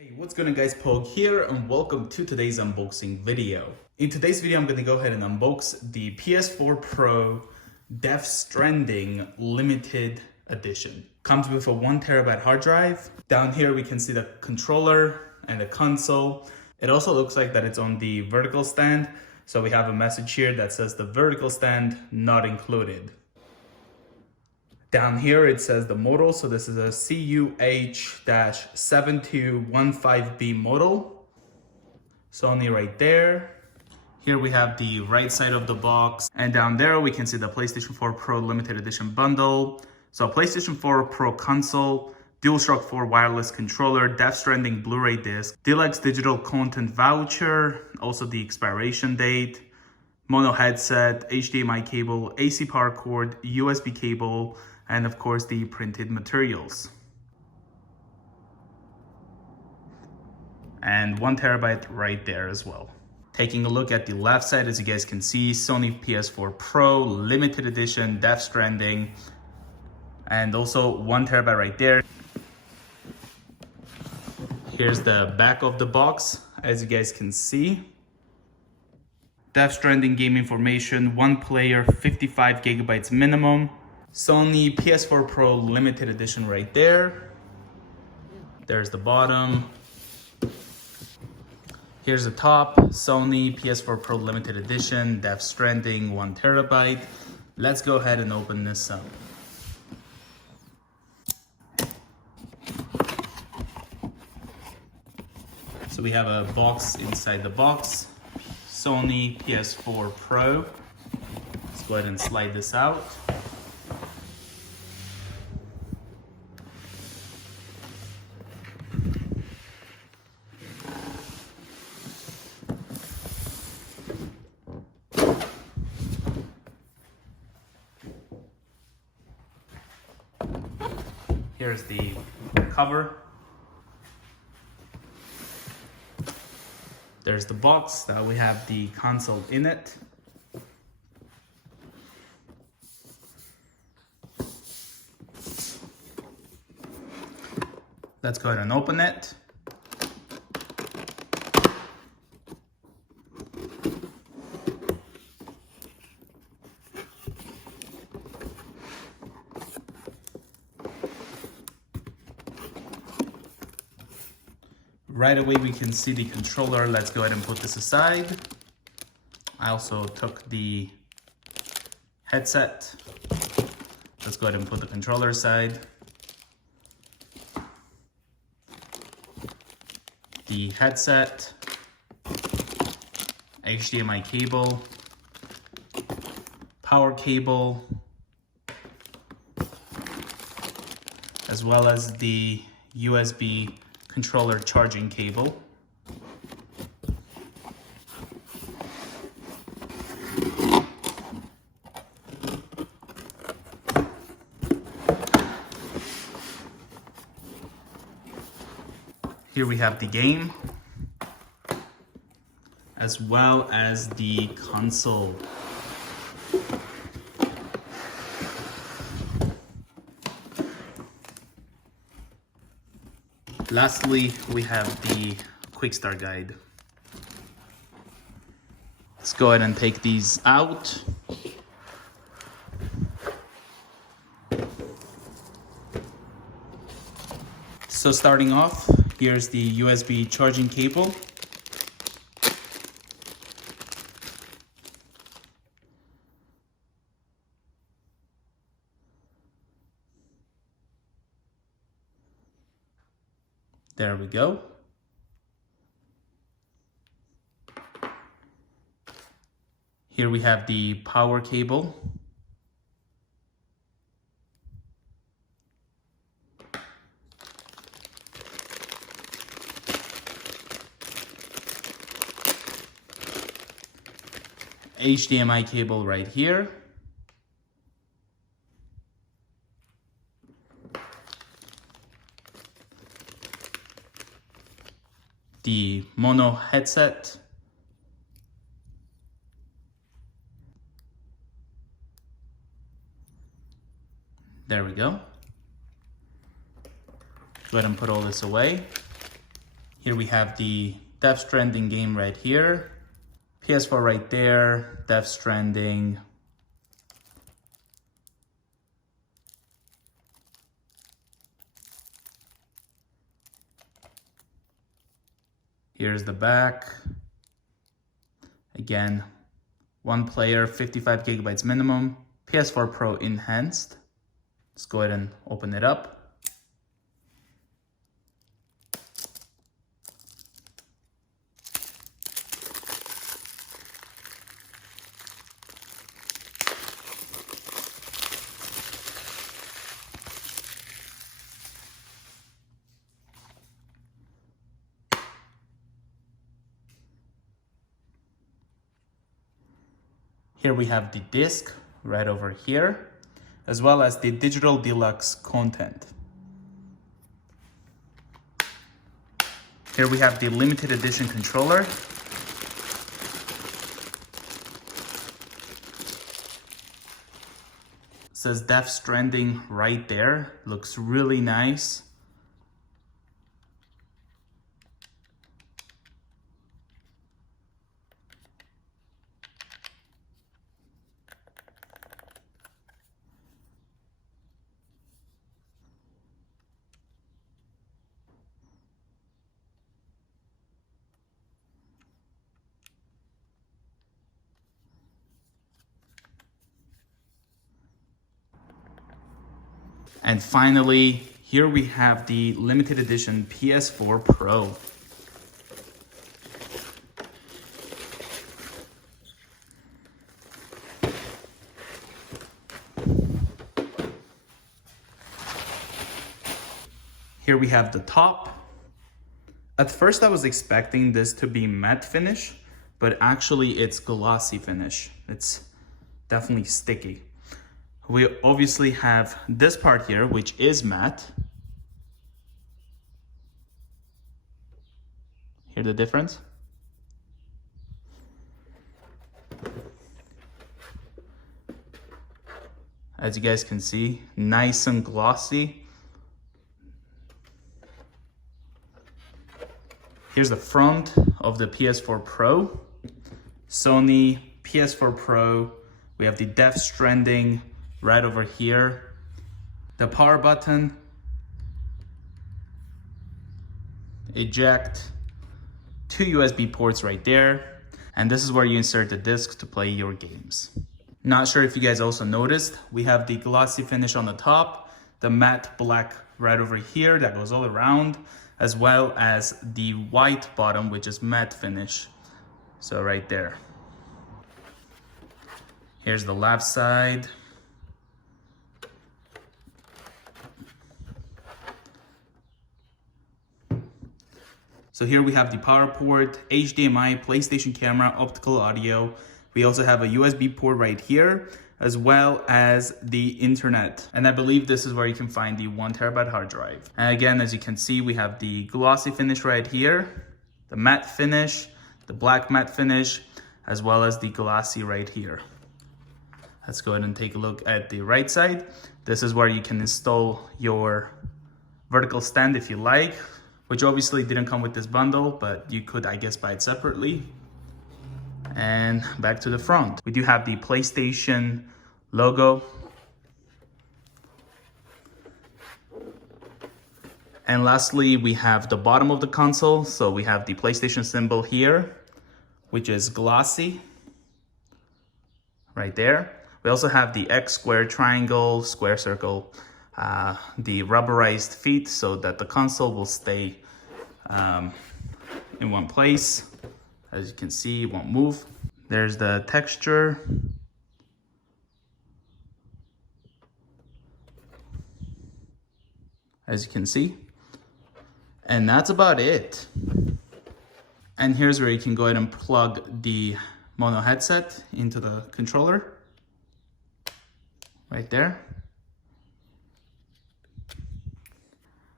Hey, what's going on guys, Pog here and welcome to today's unboxing video. In today's video, I'm going to go ahead and unbox the PS4 Pro Death Stranding Limited Edition. Comes with a 1TB hard drive. Down here we can see the controller and the console. It also looks like that it's on the vertical stand. So we have a message here that says the vertical stand not included. Down here it says the model, so this is a CUH-7215B model. Sony right there. Here we have the right side of the box, and down there we can see the PlayStation 4 Pro Limited Edition bundle. So PlayStation 4 Pro console, DualShock 4 wireless controller, Death Stranding Blu-ray disc, Deluxe digital content voucher, also the expiration date, mono headset, HDMI cable, AC power cord, USB cable, and of course the printed materials. And 1TB right there as well. Taking a look at the left side, as you guys can see, Sony PS4 Pro Limited Edition, Death Stranding, and also 1TB right there. Here's the back of the box, as you guys can see. Death Stranding game information, 1 player, 55 GB minimum. Sony PS4 Pro Limited Edition right there. There's the bottom. Here's the top, Sony PS4 Pro Limited Edition, Death Stranding, 1TB. Let's go ahead and open this up. So we have a box inside the box. Sony PS4 Pro. Let's go ahead and slide this out. Here's the cover. There's the box that we have the console in it. Let's go ahead and open it. Right away we can see the controller. Let's go ahead and put this aside. I also took the headset. Let's go ahead and put the controller aside. The headset, HDMI cable, power cable, as well as the USB controller charging cable. Here we have the game, as well as the console. Lastly, we have the quick start guide. Let's go ahead and take these out. So starting off, here's the USB charging cable. There we go. Here we have the power cable. HDMI cable right here. The mono headset. There we go. Go ahead and put all this away. Here we have the Death Stranding game right here. PS4 right there, Death Stranding. Here's the back. Again, one player, 55 gigabytes minimum, PS4 Pro enhanced. Let's go ahead and open it up. Here we have the disc right over here, as well as the digital deluxe content. Here we have the limited edition controller. It says Death Stranding right there. Looks really nice. And finally, here we have the limited edition PS4 Pro. Here we have the top. At first I was expecting this to be matte finish, but actually it's glossy finish. It's definitely sticky. We obviously have this part here, which is matte. Hear the difference? As you guys can see, nice and glossy. Here's the front of the PS4 Pro. Sony PS4 Pro. We have the Death Stranding right over here. The power button. Eject. 2 USB ports right there. And this is where you insert the disc to play your games. Not sure if you guys also noticed, we have the glossy finish on the top, the matte black right over here that goes all around, as well as the white bottom, which is matte finish. So right there. Here's the left side. So here we have the power port, HDMI, PlayStation camera, optical audio. We also have a USB port right here, as well as the internet. And I believe this is where you can find the 1 terabyte hard drive. And again, as you can see, we have the glossy finish right here, the matte finish, the black matte finish, as well as the glossy right here. Let's go ahead and take a look at the right side. This is where you can install your vertical stand if you like, which obviously didn't come with this bundle, but you could, I guess, buy it separately. And back to the front. We do have the PlayStation logo. And lastly, we have the bottom of the console. So we have the PlayStation symbol here, which is glossy, right there. We also have the X, square, triangle, square, circle, the rubberized feet so that the console will stay in one place. As you can see, it won't move. There's the texture. As you can see. And that's about it. And here's where you can go ahead and plug the mono headset into the controller. Right there.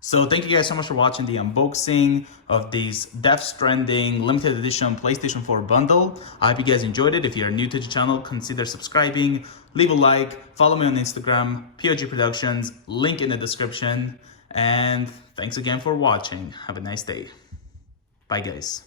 So thank you guys so much for watching the unboxing of this Death Stranding limited edition PlayStation 4 bundle. I hope you guys enjoyed it. If you're new to the channel, consider subscribing, leave a like, follow me on Instagram, POGProductionz, link in the description. And thanks again for watching. Have a nice day. Bye guys.